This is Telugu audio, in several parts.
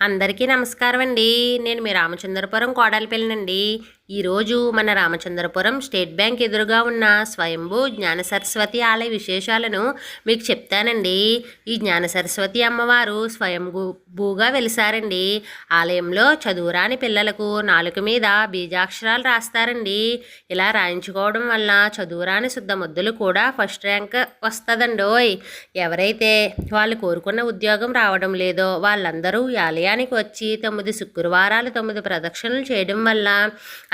అందరికీ నమస్కారం అండి. నేను మీ రామచంద్రపురం కోడలిపల్లినండి. ఈరోజు మన రామచంద్రపురం స్టేట్ బ్యాంక్ ఎదురుగా ఉన్న స్వయంభూ జ్ఞాన సరస్వతి ఆలయ విశేషాలను మీకు చెప్తానండి. ఈ జ్ఞాన సరస్వతి అమ్మవారు స్వయంభూగా వెలిసారండి. ఆలయంలో చదువురాని పిల్లలకు నాలుక మీద బీజాక్షరాలు రాస్తారండి. ఇలా రాయించుకోవడం వల్ల చదువురాని శుద్ధ ముద్దులు కూడా ఫస్ట్ ర్యాంక్ వస్తుందండోయ్. ఎవరైతే వాళ్ళు కోరుకున్న ఉద్యోగం రావడం లేదో వాళ్ళందరూ ఈ ఆలయానికి వచ్చి 9 శుక్రవారాలు 9 ప్రదక్షిణలు చేయడం వల్ల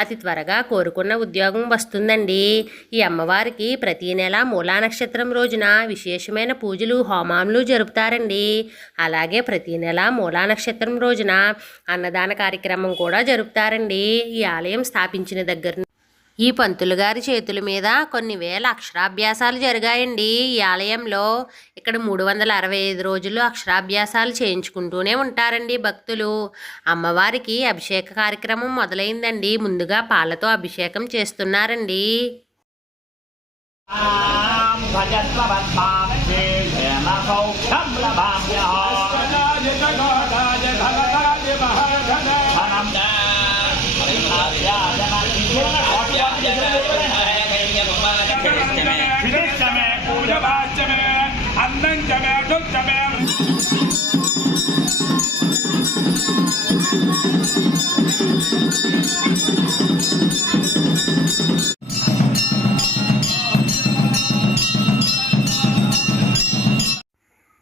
అతి త్వరగా కోరుకున్న ఉద్యోగం వస్తుందండి. ఈ అమ్మవారికి ప్రతి నెల మూలా నక్షత్రం రోజున విశేషమైన పూజలు హోమాలు జరుపుతారండి. అలాగే ప్రతి నెల మూలా నక్షత్రం రోజున అన్నదాన కార్యక్రమం కూడా జరుపుతారండి. ఈ ఆలయం స్థాపించిన దగ్గర ఈ పంతులు గారి చేతుల మీద కొన్ని వేల అక్షరాభ్యాసాలు జరిగాయండి. ఈ ఆలయంలో ఇక్కడ 365 రోజులు అక్షరాభ్యాసాలు చేయించుకుంటూనే ఉంటారండి భక్తులు. అమ్మవారికి అభిషేక కార్యక్రమం మొదలైందండి. ముందుగా పాలతో అభిషేకం చేస్తున్నారండి.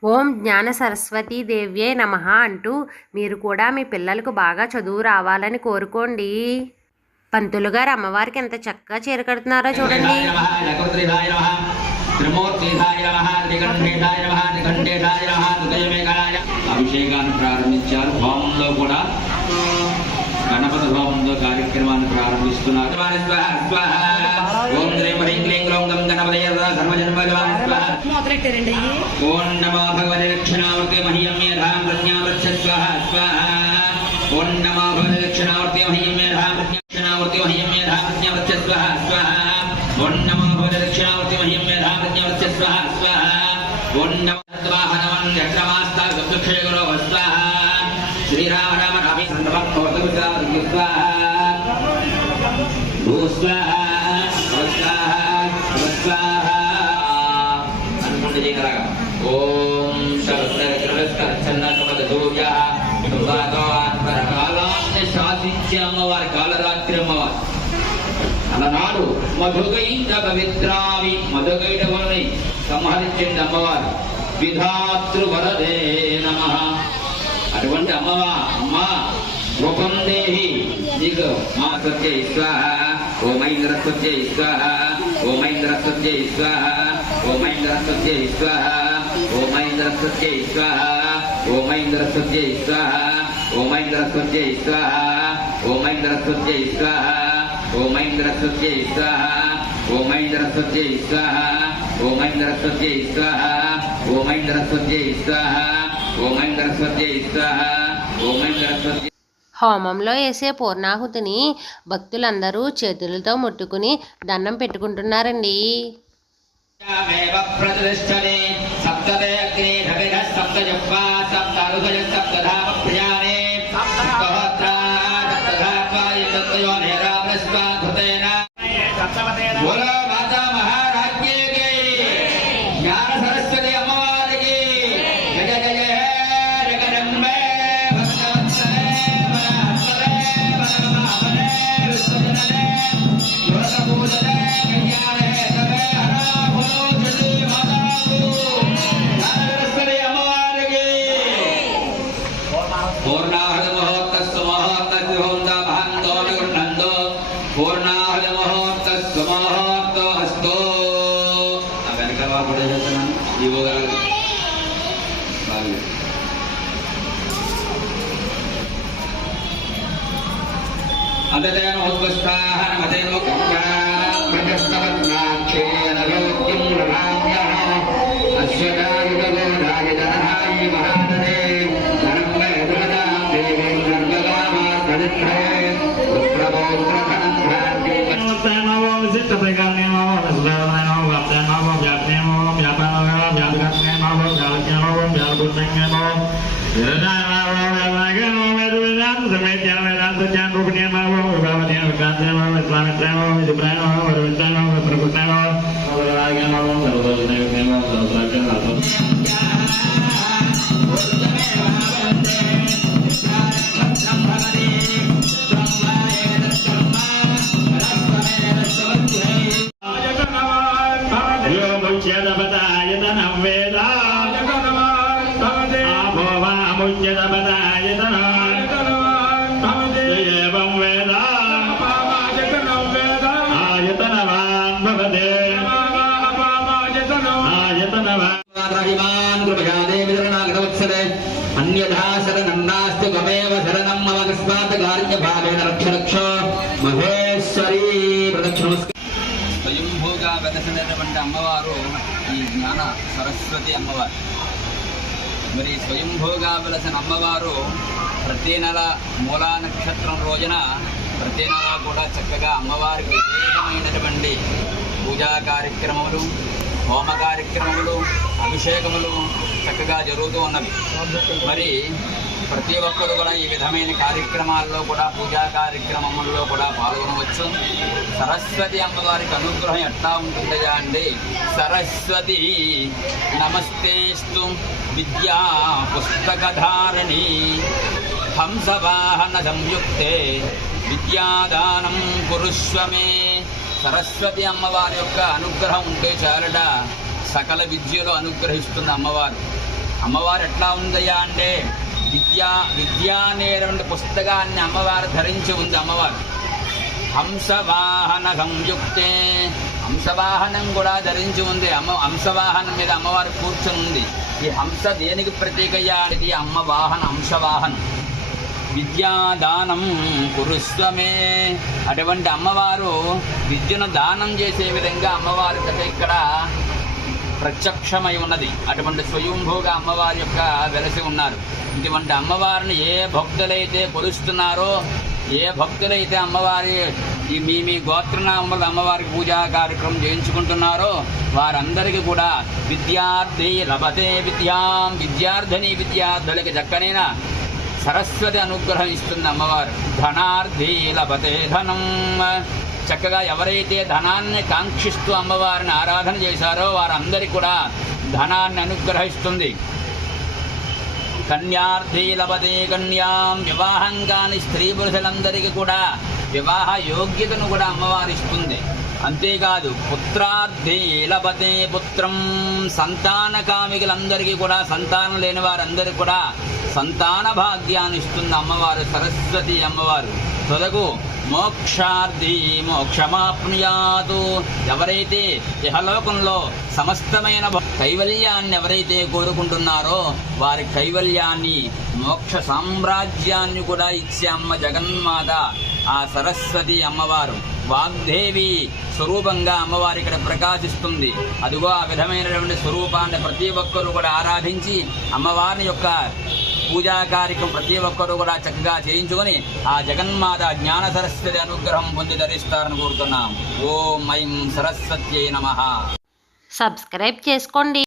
ఓం జ్ఞాన సరస్వతీ దేవ్యే నమః అంటూ మీరు కూడా మీ పిల్లలకు బాగా చదువు రావాలని కోరుకోండి. పంతులు గారు అమ్మవారికి ఎంత చక్కగా చీర కడుతున్నారో చూడండి. అభిషేకాన్ని ప్రారంభించారు. హోమంలో కూడా గణపతి హోమంలో కార్యక్రమాన్ని ప్రారంభిస్తున్నారు. ఓం శ్రీం హ్రీం క్లీం గ్లౌం గం గణపతయే ఓం నమో భగవతే దక్షిణావర్తే మహ్యం మేధాం ప్రజ్ఞావృచ్చ స్వాహా స్వాహా. ఓం నమో భగవతే దక్షిణావర్తే మహ్యం మేధాం ప్రజ్ఞావర్తే మహ్యం మేధాం ప్రజ్ఞావృచ్చ స్వాహా స్వాహా. ఓం నమో భగవతే దక్షిణావర్తే మహ్యం మేధాం ప్రజ్ఞావృచ్చ స్వాహా స్వాహా. ఓం నమో తద్వాహనమన్ యత్రమాస్తా గబ్దుక్షయ గురో స్వాహా. శ్రీరామ రామ రామే సంతమః స్వాహా భూ స్వాహా స్వాహా అనుకుంటే చేయగలగా. ఓం శాసించే అమ్మవారి కాలరాత్రి అమ్మవారు అలనాడు మధుగైట పవిత్రావి మధుగైట వలని సంహరించింది అమ్మవారు. విధాతృ వరదే నమః. అటువంటి అమ్మ రూపం దేహి నీకు మా సత్యై స్వాహ. ఓమైంద్ర సత్యై స్వాహ. ఓమైంద్ర సత్యై స్వాహ. ఓమైంద్ర సత్యై స్వాహ. ఓమైంద్ర సత్యై స్వాహ. ఓమైంద్ర సత్యై స్వాహ. ఓమైంద్ర సత్యై స్వాహ. ఓమైంద్ర సత్యై స్వాహ. ఓమైంద్ర సత్యై స్వాహ. ఓమైంద్ర సత్యై స్వాహ. ఓమైంద్ర సత్యై స్వాహ. ఓమైంద్ర సత్యై స్వాహ. ఓమైంద్ర సత్యై స్వాహ. ఓమైంద్ర సత్య హోమంలో వేసే పూర్ణాహుతిని భక్తులందరూ చేతులతో ముట్టుకుని దండం పెట్టుకుంటున్నారండి. You're not अन्यथा शरणं नास्ति त्वमेव शरणं मम तस्मात् कार्यभावेन रक्ष रक्ष మహేశ్వరి ప్రదక్షిణ. స్వయంభూగా వెలసినటువంటి అమ్మవారు ఈ జ్ఞాన సరస్వతి అమ్మవారు. మరి స్వయంభూగా వెలసిన అమ్మవారు ప్రతి నెల మూలా నక్షత్రం రోజున ప్రతి నెల కూడా చక్కగా అమ్మవారికి విశేషమైనటువంటి పూజా కార్యక్రమములు, హోమ కార్యక్రమములు, అభిషేకములు చక్కగా జరుగుతూ ఉన్నవి. మరి ప్రతి ఒక్కరు కూడా ఈ విధమైన కార్యక్రమాల్లో కూడా పూజా కార్యక్రమంలో కూడా పాల్గొనవచ్చు. సరస్వతి అమ్మవారికి అనుగ్రహం ఎట్లా ఉంటుందా అండి? సరస్వతి నమస్తేస్తు విద్యా పుస్తకధారణి హంసవాహన సంయుక్తే విద్యాదానం కురుష్వమే. సరస్వతి అమ్మవారి యొక్క అనుగ్రహం ఉంటే చాలట సకల విద్యలో అనుగ్రహిస్తుంది అమ్మవారు. అమ్మవారు ఎట్లా ఉందయ్యా అంటే విద్యా అనేటువంటి పుస్తకాన్ని అమ్మవారు ధరించి ఉంది. అమ్మవారు హంసవాహన సంయుక్తే, హంసవాహనం కూడా ధరించి ఉంది. హంసవాహనం మీద అమ్మవారు కూర్చొని ఉంది. ఈ హంస దేనికి ప్రతీకయ్యా అనేది అమ్మవాహన హంసవాహనం. విద్యాదానం కురుస్వమే. అటువంటి అమ్మవారు విద్యను దానం చేసే విధంగా అమ్మవారి కథ ఇక్కడ ప్రత్యక్షమై ఉన్నది. అటువంటి స్వయంభూగా అమ్మవారి యొక్క వెలసి ఉన్నారు. ఇటువంటి అమ్మవారిని ఏ భక్తులైతే కొలుస్తున్నారో, ఏ భక్తులైతే అమ్మవారి మీ గోత్రనామములు అమ్మవారికి పూజా కార్యక్రమం చేయించుకుంటున్నారో వారందరికీ కూడా విద్యార్థి లభతే విద్యాం, విద్యార్థిని విద్యార్థులకి చక్కనైన సరస్వతి అనుగ్రహం ఇస్తుంది అమ్మవారు. ధనార్థి లభతే ధనం, చక్కగా ఎవరైతే ధనాన్ని కాంక్షిస్తూ అమ్మవారిని ఆరాధన చేశారో వారందరికీ కూడా ధనాన్ని అనుగ్రహిస్తుంది. కన్యార్థి లభతే కన్యాం, వివాహం కాని స్త్రీ పురుషులందరికీ కూడా వివాహ యోగ్యతను కూడా అమ్మవారు ఇస్తుంది. అంతేకాదు పుత్రార్థి లభతే పుత్రం, సంతాన కామికులందరికీ కూడా సంతానం లేని వారందరికీ కూడా సంతాన భాగ్యాన్ని ఇస్తుంది అమ్మవారు సరస్వతి అమ్మవారు. తొదగు మోక్షార్థి మోక్షమాప్నుయాతు, ఎవరైతే ఇహలోకంలో సమస్తమైన కైవల్యాన్ని ఎవరైతే కోరుకుంటున్నారో వారి కైవల్యాన్ని, మోక్ష సామ్రాజ్యాన్ని కూడా ఇచ్చే అమ్మ జగన్మాత ఆ సరస్వతి అమ్మవారు. వాగ్దేవి స్వరూపంగా అమ్మవారి ఇక్కడ ప్రకాశిస్తుంది. అదిగో ఆ విధమైనటువంటి స్వరూపాన్ని ప్రతి ఒక్కరూ కూడా ఆరాధించి అమ్మవారి యొక్క పూజా కార్యక్రమం ప్రతి ఒక్కరూ కూడా చక్కగా చేయించుకొని ఆ జగన్మాత జ్ఞాన సరస్వతి అనుగ్రహం పొంది ధరిస్తారని కోరుతున్నాం. ఓం ఐం సరస్వత్యై నమః. సబ్స్క్రైబ్ చేసుకోండి.